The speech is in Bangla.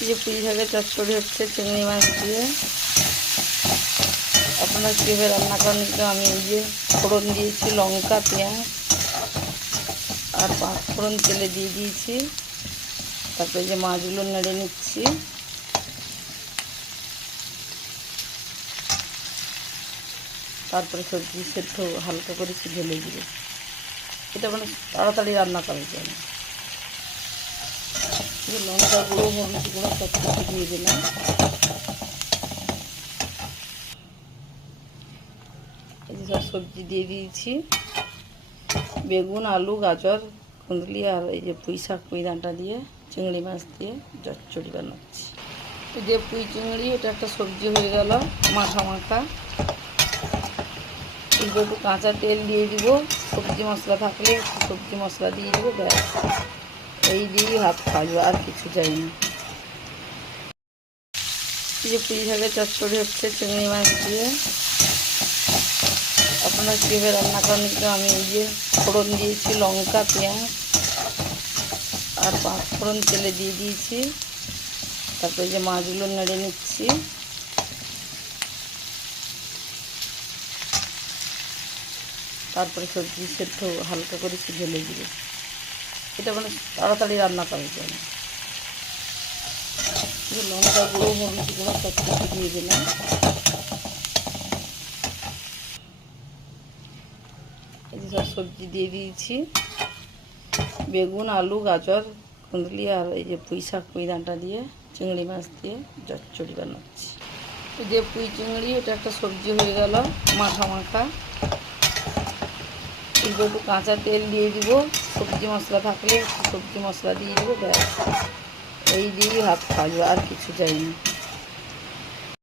এই যে পুঁই শাকের চচ্চড়ি হচ্ছে চিংড়ি মাছ দিয়ে। আপনারা কীভাবে রান্না করেন কিন্তু আমি এই যে ফোড়ন দিয়েছি লঙ্কা পেঁয়াজ আর পাঁচফোড়ন তেলে দিয়ে দিয়েছি। তারপরে যে মাছগুলো নেড়ে নিচ্ছি। তারপরে সবজি সেদ্ধ হালকা করে একটু ঢেলে দিব। এটা মানে তাড়াতাড়ি রান্না করার জন্য। লঙ্কা গুঁড়ো হলুদ গুঁড়ো সব কিছু দিয়ে দিলাম। এই যে সব সবজি দিয়ে দিয়েছি, বেগুন আলু গাজর কুঁদলি আর এই যে পুঁই শাক পুঁই ডাঁটা দিয়ে চিংড়ি মাছ দিয়ে চচ্চড়ি বানাচ্ছি। এই যে পুঁই চিংড়ি এটা একটা সবজি হয়ে গেল মাখা মাখা। একটু একটু কাঁচা তেল দিয়ে দিব, সবজি মশলা থাকলে সবজি মশলা দিয়ে দেবো, ব্যাস এই দিয়েই ভাত খাওয়া, আর কিছু চাই না। এই যে পুঁই শাকের চচ্চড়ি হচ্ছে চিংড়ি মাছ দিয়ে। আপনারা কীভাবে রান্না করেন কিন্তু আমি এই যে ফোড়ন দিয়েছি লঙ্কা পেঁয়াজ আর পাঁচফোড়ন তেলে দিয়ে দিয়েছি। তারপরে যে মাছগুলো নেড়ে নিচ্ছি। তারপরে সবজি সেদ্ধ হালকা করে একটু ঢেলে দিব। এটা মানে তাড়াতাড়ি রান্না করার জন্য। লঙ্কা গুঁড়ো হলুদ গুঁড়ো সব কিছু দিয়ে দিলাম। এই যে সব সবজি দিয়ে দিয়েছি, বেগুন আলু গাজর কুঁদলি আর এই যে পুঁই শাক পুঁই ডাঁটা দিয়ে চিংড়ি মাছ দিয়ে চচ্চড়ি বানাচ্ছি। এই যে পুঁই চিংড়ি এটা একটা সবজি হয়ে গেল মাখা মাখা। একটু একটু কাঁচা তেল দিয়ে দিব, সবজি মশলা থাকলে সবজি মশলা দিয়ে দেবো, ব্যাস এই দিয়েই ভাত খাওয়া, আর কিছু চাই না।